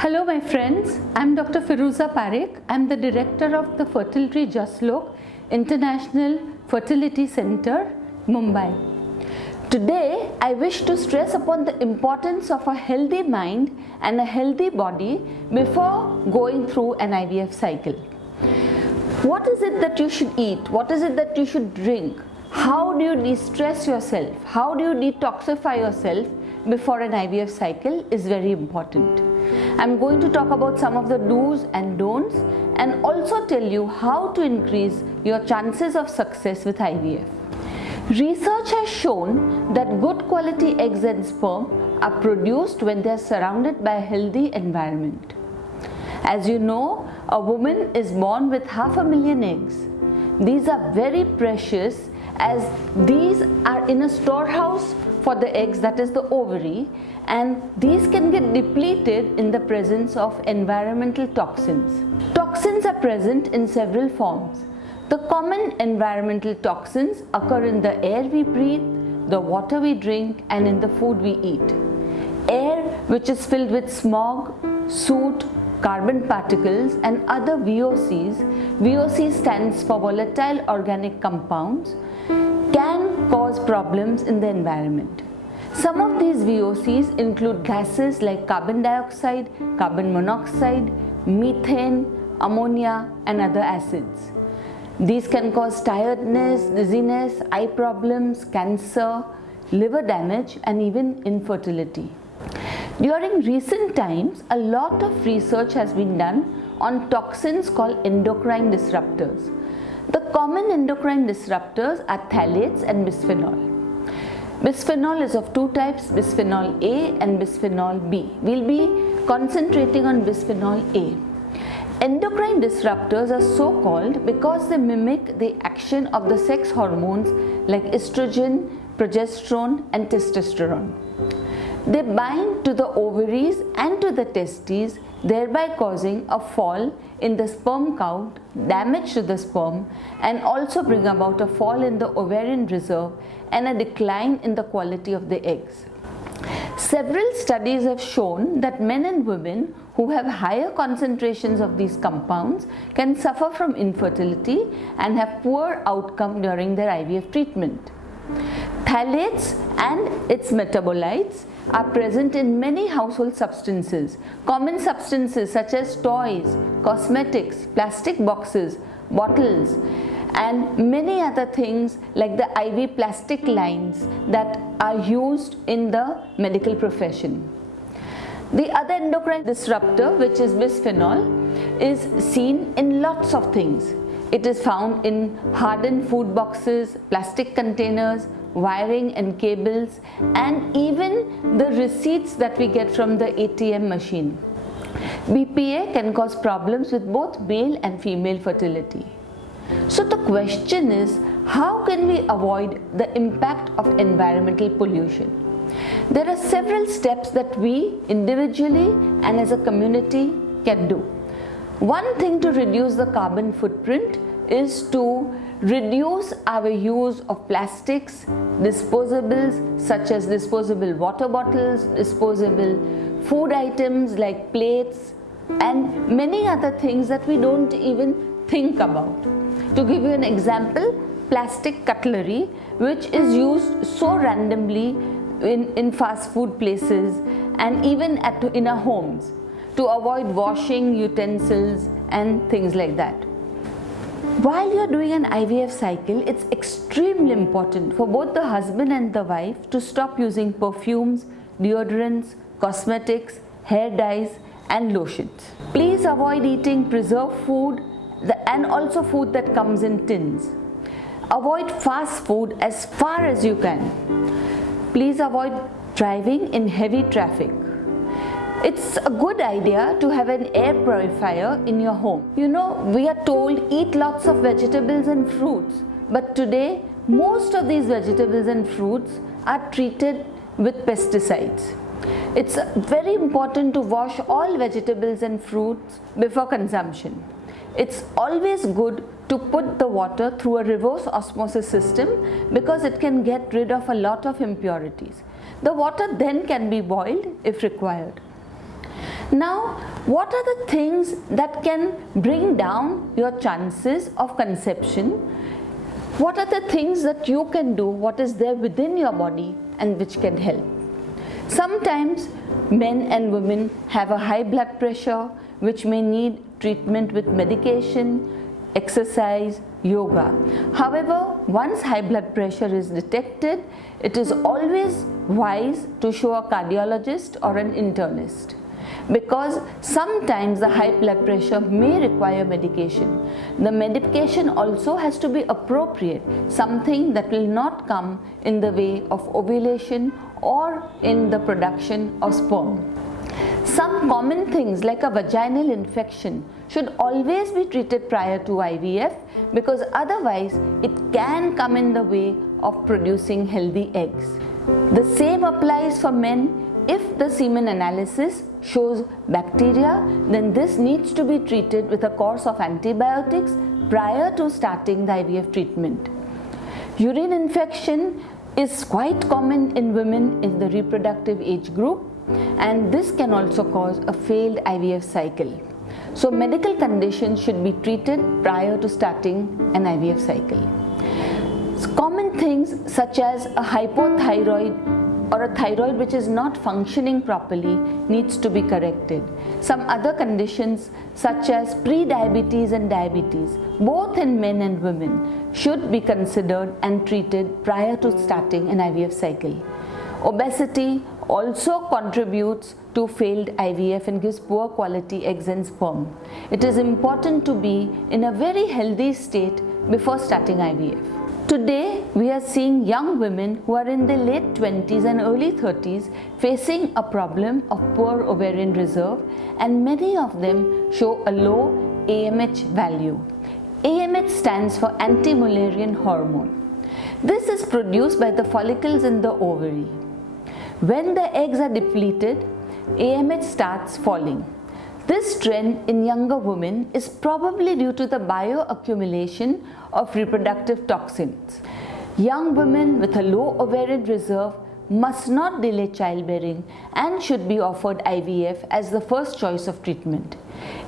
Hello my friends, I am Dr. Firuza Parekh. I am the director of the Fertility Jaslok International Fertility Center, Mumbai. Today I wish to stress upon the importance of a healthy mind and a healthy body before going through an IVF cycle. What is it that you should eat? What is it that you should drink? How do you de-stress yourself? How do you detoxify yourself before an IVF cycle is very important. I'm going to talk about some of the do's and don'ts and also tell you how to increase your chances of success with IVF. Research has shown that good quality eggs and sperm are produced when they are surrounded by a healthy environment. As you know, a woman is born with 500,000 eggs. These are very precious as these are in a storehouse for the eggs, that is the ovary, and these can get depleted in the presence of environmental toxins. Toxins are present in several forms. The common environmental toxins occur in the air we breathe, the water we drink, and in the food we eat. Air, which is filled with smog, soot, carbon particles and other VOCs, VOC stands for volatile organic compounds, can cause problems in the environment. Some of these VOCs include gases like carbon dioxide, carbon monoxide, methane, ammonia and other acids. These can cause tiredness, dizziness, eye problems, cancer, liver damage and even infertility. During recent times, a lot of research has been done on toxins called endocrine disruptors. The common endocrine disruptors are phthalates and bisphenol. Bisphenol is of two types, bisphenol A and bisphenol B. We'll be concentrating on bisphenol A. Endocrine disruptors are so called because they mimic the action of the sex hormones like estrogen, progesterone and testosterone. They bind to the ovaries and to the testes, thereby causing a fall in the sperm count, damage to the sperm, and also bring about a fall in the ovarian reserve and a decline in the quality of the eggs. Several studies have shown that men and women who have higher concentrations of these compounds can suffer from infertility and have poor outcome during their IVF treatment. Phthalates and its metabolites are present in many household substances. Common substances such as toys, cosmetics, plastic boxes, bottles, and many other things like the IV plastic lines that are used in the medical profession. The other endocrine disruptor, which is bisphenol, is seen in lots of things. It is found in hardened food boxes, plastic containers, wiring and cables, and even the receipts that we get from the ATM machine. BPA can cause problems with both male and female fertility. So the question is, how can we avoid the impact of environmental pollution? There are several steps that we individually and as a community can do. One thing to reduce the carbon footprint is to reduce our use of plastics, disposables such as disposable water bottles, disposable food items like plates, and many other things that we don't even think about. To give you an example, plastic cutlery, which is used so randomly in fast food places and even in our homes to avoid washing utensils and things like that. While you're doing an IVF cycle, it's extremely important for both the husband and the wife to stop using perfumes, deodorants, cosmetics, hair dyes and lotions. Please avoid eating preserved food and also food that comes in tins. Avoid fast food as far as you can. Please avoid driving in heavy traffic. It's a good idea to have an air purifier in your home. You know, we are told eat lots of vegetables and fruits, but today most of these vegetables and fruits are treated with pesticides. It's very important to wash all vegetables and fruits before consumption. It's always good to put the water through a reverse osmosis system because it can get rid of a lot of impurities. The water then can be boiled if required. Now, what are the things that can bring down your chances of conception? What are the things that you can do, what is there within your body and which can help? Sometimes men and women have a high blood pressure which may need treatment with medication, exercise, yoga. However, once high blood pressure is detected, it is always wise to show a cardiologist or an internist, because sometimes the high blood pressure may require medication. The medication also has to be appropriate, something that will not come in the way of ovulation or in the production of sperm. Some common things like a vaginal infection should always be treated prior to IVF, because otherwise it can come in the way of producing healthy eggs. The same applies for men. If the semen analysis shows bacteria, then this needs to be treated with a course of antibiotics prior to starting the IVF treatment. Urine infection is quite common in women in the reproductive age group, and this can also cause a failed IVF cycle. So medical conditions should be treated prior to starting an IVF cycle. Common things such as a hypothyroid or a thyroid which is not functioning properly needs to be corrected. Some other conditions such as pre-diabetes and diabetes, both in men and women, should be considered and treated prior to starting an IVF cycle. Obesity also contributes to failed IVF and gives poor quality eggs and sperm. It is important to be in a very healthy state before starting IVF. Today, we are seeing young women who are in their late 20s and early 30s facing a problem of poor ovarian reserve, and many of them show a low AMH value. AMH stands for anti-Mullerian hormone. This is produced by the follicles in the ovary. When the eggs are depleted, AMH starts falling. This trend in younger women is probably due to the bioaccumulation of reproductive toxins. Young women with a low ovarian reserve must not delay childbearing and should be offered IVF as the first choice of treatment.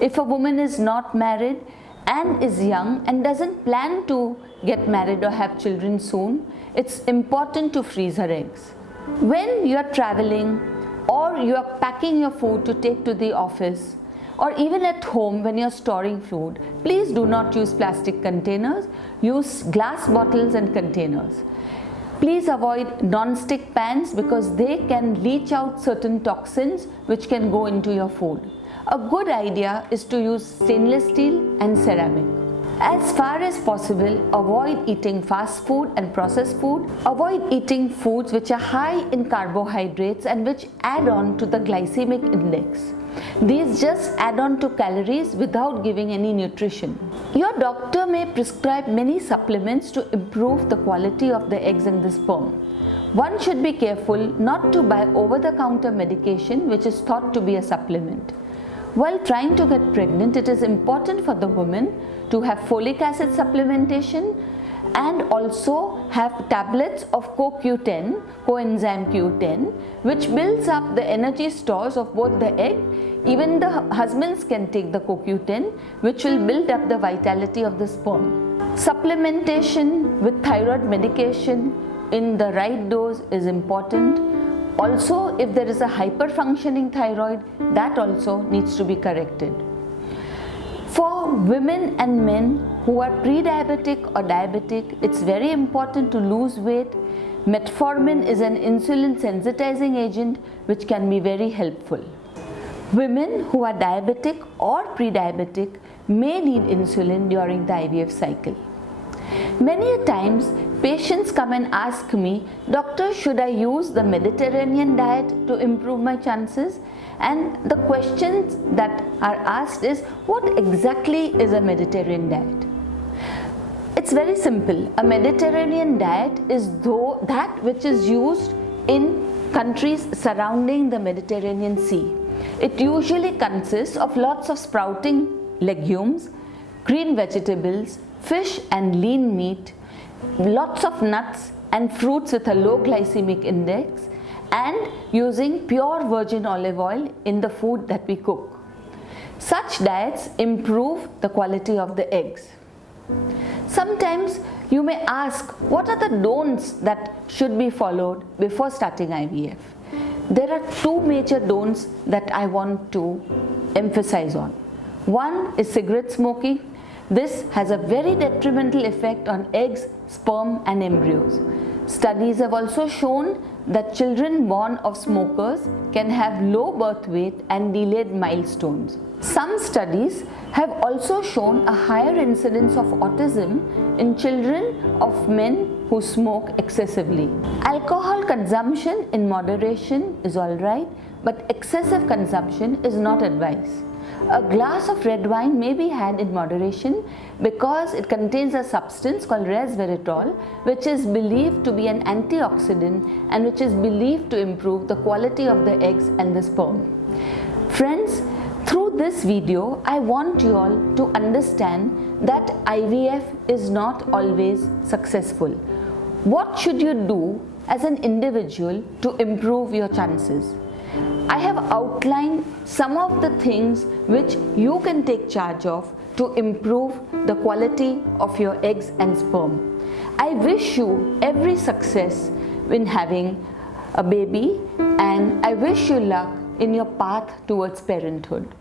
If a woman is not married and is young and doesn't plan to get married or have children soon, it's important to freeze her eggs. When you are traveling or you are packing your food to take to the office, or even at home when you're storing food, please do not use plastic containers. Use glass bottles and containers. Please avoid non-stick pans because they can leach out certain toxins which can go into your food. A good idea is to use stainless steel and ceramic. As far as possible, avoid eating fast food and processed food. Avoid eating foods which are high in carbohydrates and which add on to the glycemic index. These just add on to calories without giving any nutrition. Your doctor may prescribe many supplements to improve the quality of the eggs and the sperm. One should be careful not to buy over-the-counter medication which is thought to be a supplement. While trying to get pregnant, it is important for the woman to have folic acid supplementation and also have tablets of CoQ10, coenzyme Q10, which builds up the energy stores of both the egg. Even the husbands can take the CoQ10, which will build up the vitality of the sperm. Supplementation with thyroid medication in the right dose is important. Also, if there is a hyperfunctioning thyroid, that also needs to be corrected. For women and men who are pre-diabetic or diabetic, it's very important to lose weight. Metformin is an insulin sensitizing agent which can be very helpful. Women who are diabetic or pre-diabetic may need insulin during the IVF cycle. Many a times, patients come and ask me, "Doctor, should I use the Mediterranean diet to improve my chances?" And the questions that are asked is, what exactly is a Mediterranean diet? It's very simple. A Mediterranean diet is that which is used in countries surrounding the Mediterranean Sea. It usually consists of lots of sprouting legumes, green vegetables, fish and lean meat, lots of nuts and fruits with a low glycemic index, and using pure virgin olive oil in the food that we cook. Such diets improve the quality of the eggs. Sometimes you may ask, what are the don'ts that should be followed before starting IVF? There are two major don'ts that I want to emphasize on. One is cigarette smoking. This has a very detrimental effect on eggs, sperm and embryos. Studies have also shown that children born of smokers can have low birth weight and delayed milestones. Some studies have also shown a higher incidence of autism in children of men who smoke excessively. Alcohol consumption in moderation is alright, but excessive consumption is not advised. A glass of red wine may be had in moderation because it contains a substance called resveratrol, which is believed to be an antioxidant and which is believed to improve the quality of the eggs and the sperm. Friends, through this video, I want you all to understand that IVF is not always successful. What should you do as an individual to improve your chances? I have outlined some of the things which you can take charge of to improve the quality of your eggs and sperm. I wish you every success in having a baby, and I wish you luck in your path towards parenthood.